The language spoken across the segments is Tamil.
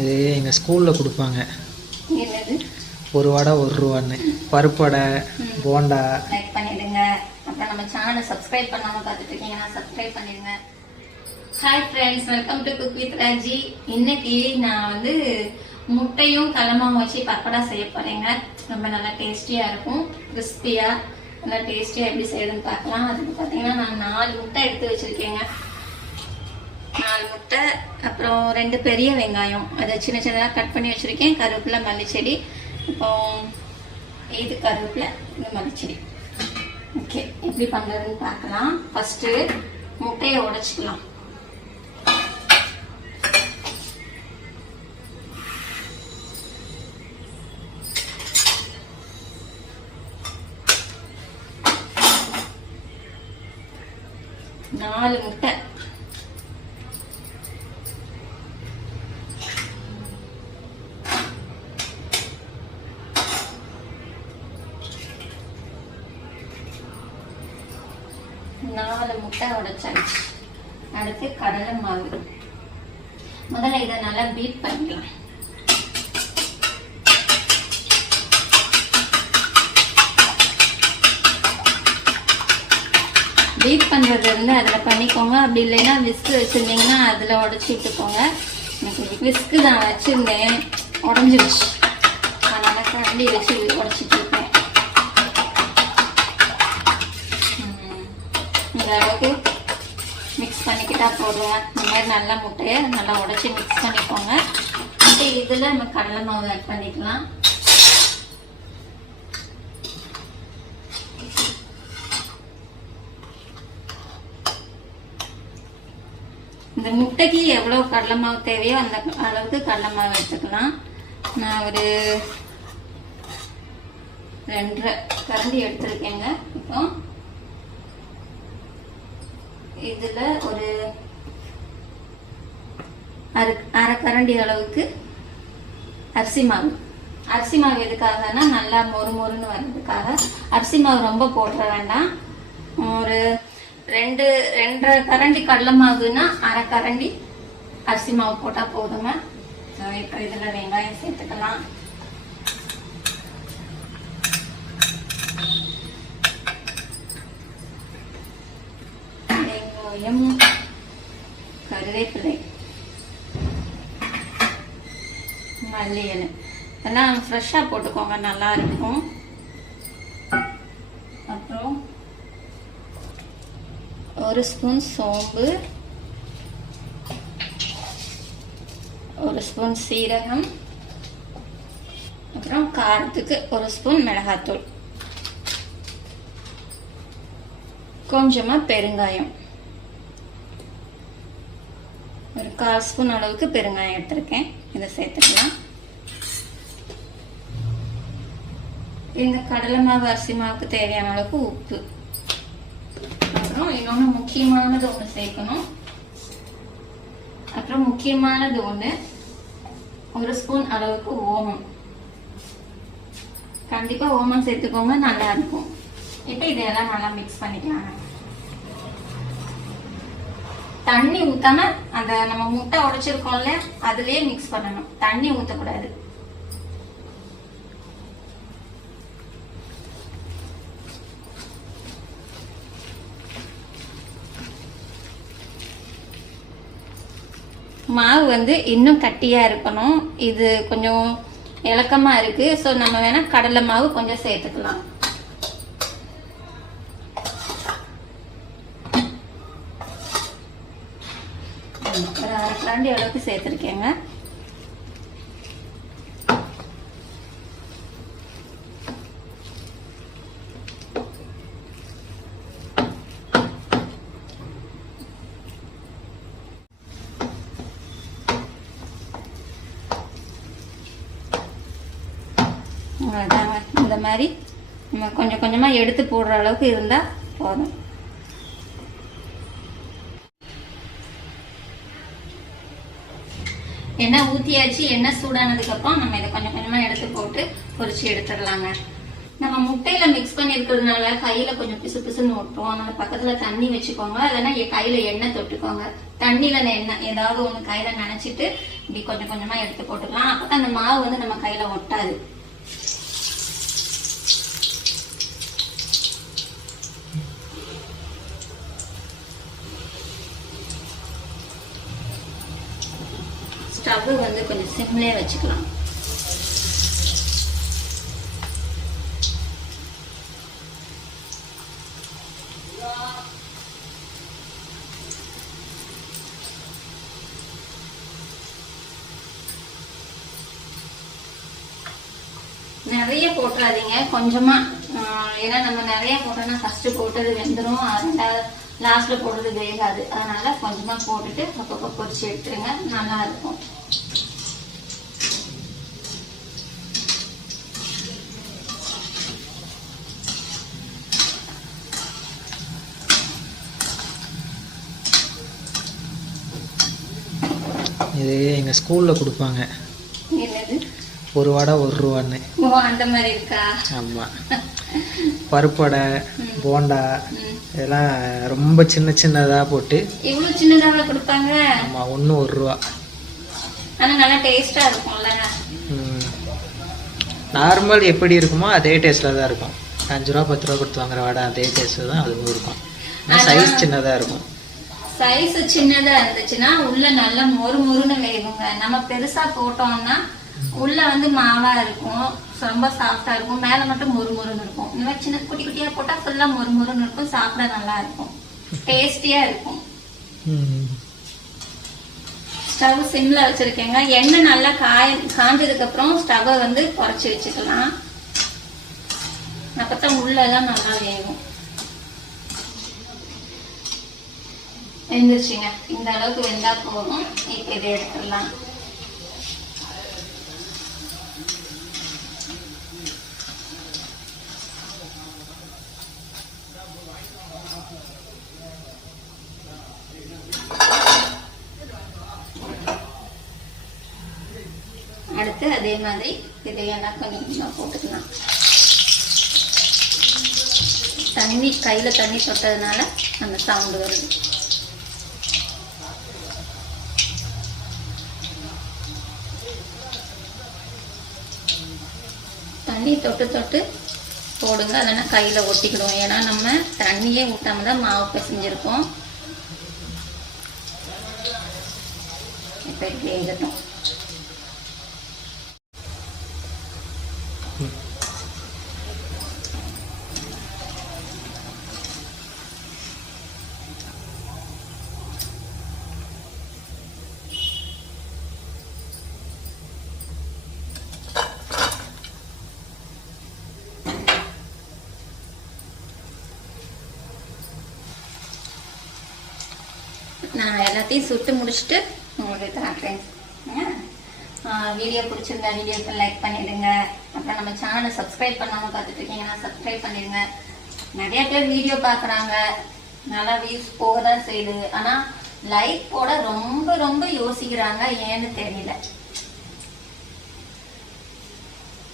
இது எங்கள் ஸ்கூலில் கொடுப்பாங்க. என்னது? ஒரு வடை 1 ரூபான்னு. பருப்பு வடை, போண்டா. லைக் பண்ணிடுங்க. அப்புறம் நம்ம சேனலை சப்ஸ்கிரைப் பண்ணாமல் பார்த்துட்டு இருக்கீங்கன்னா சப்ஸ்கிரைப் பண்ணிடுங்க. Hi friends, welcome to cook with Raji. இன்னைக்கு நான் வந்து முட்டையும் கடலமாவும் வச்சு பக்கோடா செய்ய போறேங்க. ரொம்ப நல்லா டேஸ்டியா இருக்கும், கிறிஸ்பியா நல்லா டேஸ்டியா எப்படி செய்யறதுன்னு பார்க்கலாம். அதுக்கு பார்த்தீங்கன்னா நான் 4 முட்டை எடுத்து வச்சிருக்கேங்க. 4 முட்டை, அப்புறம் 2 பெரிய வெங்காயம் அதை சின்ன சின்னதாக கட் பண்ணி வச்சிருக்கேன். கருவேப்பிலை, மல்லிச்செடி, இப்போ இது கருவேப்பிலை, இந்த மல்லிச்செடி. ஓகே, எப்படி பண்ணுறதுன்னு பார்க்கலாம். ஃபஸ்ட்டு முட்டையை உடைச்சிக்கலாம். நாலு முட்டை. முட்டை உடைச்சாச்சு. அடுத்து கடலை மாவு. முதல்ல இதை நல்லா பீட் பண்ணிக்கலாம். பீட் பண்றது இருந்து அதில் பண்ணிக்கோங்க. அப்படி இல்லைன்னா விஸ்கு வச்சிருந்தீங்கன்னா அதில் உடச்சி விட்டுக்கோங்க. எனக்கு விஸ்கு தான் வச்சிருந்தேன், உடஞ்சிருச்சு. அதனால கரண்டி வச்சு உடச்சிட்டு இருக்கேன். இந்த அளவுக்கு மிக்ஸ் பண்ணிக்கிட்டா போடுவேன். இந்த மாதிரி நல்லா முட்டையை நல்லா உடச்சி மிக்ஸ் பண்ணிக்கோங்க. இதில் நம்ம கடலை மாவு ஆட் பண்ணிக்கலாம். இந்த முட்டைக்கு எவ்வளோ கடலை மாவு தேவையோ அந்த அளவுக்கு கடலை மாவு எடுத்துக்கலாம். நான் ஒரு 2.5 கரண்டி எடுத்துருக்கேங்க. இப்போ இதுல ஒரு அரை கரண்டி அளவுக்கு அரிசி மாவு. அரிசி மாவு எதுக்காகனா நல்லா மொறு மொறுன்னு வர்றதுக்காக. அரிசி மாவு ரொம்ப போட வேண்டாம். ஒரு 2.5 கரண்டி கடலை மாவுன்னா அரை கரண்டி அரிசி மாவு போட்டா போதுங்க. இப்போ இதுல வெங்காயம் சேர்த்துக்கலாம். கருவேப்பிலை, மல்லி இலை எல்லாம் ஃப்ரெஷ்ஷா போட்டுக்கோங்க, நல்லா இருக்கும். அப்புறம் 1 ஸ்பூன் சோம்பு, 1 ஸ்பூன் சீரகம், அப்புறம் காரத்துக்கு 1 ஸ்பூன் மிளகாத்தூள், கொஞ்சமா பெருங்காயம், ஒரு 1/4 ஸ்பூன் அளவுக்கு பெருங்காயம் எடுத்திருக்கேன். இதை சேர்த்துக்கலாம். இந்த கடலை மாவு அரிசி மாவுக்கு தேவையான அளவுக்கு உப்பு. அப்புறம் இன்னொன்று முக்கியமானது ஒன்று சேர்க்கணும். அப்புறம் முக்கியமானது ஒன்று, 1 ஸ்பூன் அளவுக்கு ஓமம். கண்டிப்பா ஓமம் சேர்த்துக்கோங்க, நல்லா இருக்கும். இப்போ இதெல்லாம் நல்லா மிக்ஸ் பண்ணிக்கலாம். தண்ணி ஊத்தாம அந்த நம்ம முட்டை உடைச்சிருக்கோம்ல அதுலயே மிக்ஸ் பண்ணணும், தண்ணி ஊத்தக்கூடாது. மாவு வந்து இன்னும் கட்டியா இருக்கணும். இது கொஞ்சம் இலக்கமா இருக்கு. ஸோ நம்ம வேணா கடலை மாவு கொஞ்சம் சேர்த்துக்கலாம். ஒரு அரை கரண்டி அளவுக்கு சேர்த்துருக்கேங்க. இந்த மாதிரி நம்ம கொஞ்சம் கொஞ்சமா எடுத்து போடுற அளவுக்கு இருந்தா போதும். எண்ணெய் ஊற்றியாச்சு. எண்ணெய் சூடானதுக்கு அப்புறம் நம்ம இதை கொஞ்சம் கொஞ்சமா எடுத்து போட்டு பொரிச்சு எடுத்துடலாங்க. நம்ம முட்டையில மிக்ஸ் பண்ணி இருக்கிறதுனால கையில கொஞ்சம் பிசு பிசுன்னு ஒட்டும். அதனால பக்கத்துல தண்ணி வச்சுக்கோங்க, இல்லைன்னா கையில எண்ணெய் தொட்டுக்கோங்க. தண்ணியில எண்ணெய் ஏதாவது ஒண்ணு கையில நினைச்சிட்டு இப்படி கொஞ்சம் கொஞ்சமா எடுத்து போட்டுக்கலாம். அப்பதான் அந்த மாவு வந்து நம்ம கையில ஒட்டாது. ஸ்டவ் வந்து கொஞ்சம் சிம்லே வச்சுக்கலாம். நிறைய போட்டுறாதீங்க, கொஞ்சமா. ஏன்னா நம்ம நிறைய போட்டோம்னா ஃபர்ஸ்ட் போட்டது வெந்துடும், ரெண்டாவது லாஸ்ட்ல போடுறது வேகாது. அதனால கொஞ்சமா போட்டுட்டு அப்பப்போ பொரிச்சு எடுத்துருங்க, நல்லா இருக்கும். இது எங்க ஸ்கூல்ல கொடுப்பாங்க. என்னது? ஒரு வடை 1 ரூபான்னு. ஓ, அந்த மாதிரி இருக்கா? ஆமா. பருப்படை, போண்டா இதெல்லாம் ரொம்ப சின்ன சின்னதா போட்டு. இவ்வளவு சின்னதாவா கொடுப்பாங்க? ஆமா, 1 ரூபா. ஆனா நல்லா டேஸ்டா இருக்கும்ல. நார்மல் எப்படி இருக்குமோ அதே டேஸ்ட்ல தான் இருக்கும். 5 ரூபா 10 ரூபா கொடுத்து வாங்குற வடை அதே டேஸ்ட்ல தான் அதுவும் இருக்கும். சைஸ் சின்னதா இருக்கும். சைஸ் சின்னதா இருந்துச்சுன்னா உள்ள நல்லா மொறு மொறுன்னு வேகுங்க. நம்ம பெருசா போட்டோம்னா உள்ள வந்து மாவா இருக்கும், ரொம்ப சாஃப்டா இருக்கும், மேல மட்டும் மொறு மொறுன்னு இருக்கும். இந்த மாதிரி சின்ன குட்டி குட்டியா போட்டா ஃபுல்லா மொறு மொறுன்னு இருக்கும், சாப்பிட நல்லா இருக்கும், டேஸ்டியா இருக்கும். ஸ்டவ் சிம்ல வச்சிருக்கேங்க. எண்ணெய் நல்லா காஞ்சதுக்கு அப்புறம் ஸ்டவ் வந்து குறைச்சி வச்சுக்கலாம். அப்பதான் உள்ளதான் நல்லா வேகும். வெந்துருச்சுங்க. இந்த அளவுக்கு வெந்தா போதும். இப்ப இதை எடுத்துடலாம். அடுத்து அதே மாதிரி இதையெல்லாம் கொஞ்சம் போட்டுக்கலாம். தண்ணி கையில தண்ணி தொட்டதுனால அந்த சவுண்டு வருது. தண்ணி தொட்டு தொட்டு போடுங்க, இல்லைன்னா கையில ஒட்டிக்கிடுவோம். ஏன்னா நம்ம தண்ணியே ஊட்டாம தான் மாவு பிசைஞ்சிருக்கோம். இப்ப வேகட்டும். நான் எல்லாத்தையும் சுட்டு முடிச்சுட்டு உங்களுக்கு தரேன். வீடியோ பிடிச்சிருந்தா வீடியோக்கு லைக் பண்ணிடுங்க. அப்புறம் நம்ம சேனலை சப்ஸ்கிரைப் பண்ணாமல் பார்த்துட்டு இருக்கீங்கன்னா சப்ஸ்கிரைப் பண்ணிடுங்க. நிறைய பேர் வீடியோ பார்க்குறாங்க, நல்லா வியூஸ் போக தான் செய்யுது. ஆனால் லைக் போட ரொம்ப ரொம்ப யோசிக்கிறாங்க, ஏன்னு தெரியல.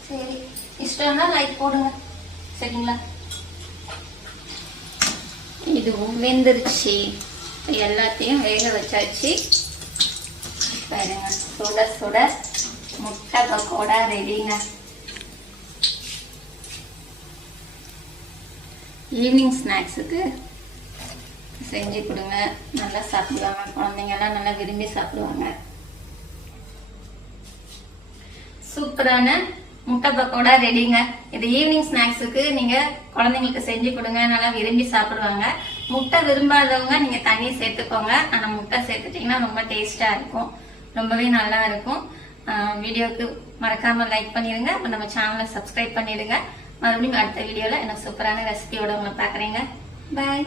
சரி, இஷ்டம்னா லைக் போடுங்க, சரிங்களா? இதுவும் வெந்துருச்சு. எல்லாத்தையும் வேக வச்சாச்சு. பாருங்க, சுட சுட முட்டை பக்கோடா ரெடிங்க. ஈவினிங் ஸ்நாக்ஸுக்கு செஞ்சு கொடுங்க, நல்லா சாப்பிடுவாங்க. குழந்தைங்க எல்லாம் நல்லா விரும்பி சாப்பிடுவாங்க. சூப்பரான முட்டை பக்கோடா ரெடிங்க. இது ஈவினிங் ஸ்நாக்ஸுக்கு நீங்க குழந்தைங்களுக்கு செஞ்சு கொடுங்க, நல்லா விரும்பி சாப்பிடுவாங்க. முட்டை விரும்பாதவங்க நீங்க தண்ணி சேர்த்துக்கோங்க, ஆனா முட்டை சேர்த்துட்டீங்கன்னா ரொம்ப டேஸ்டா இருக்கும், ரொம்பவே நல்லா இருக்கும். வீடியோக்கு மறக்காம லைக் பண்ணிடுங்க. அப்ப நம்ம சேனலை சப்ஸ்கிரைப் பண்ணிடுங்க. மறுபடியும் அடுத்த வீடியோல என்ன சூப்பரான ரெசிபியோட உங்களை பாக்குறேங்க. பாய்.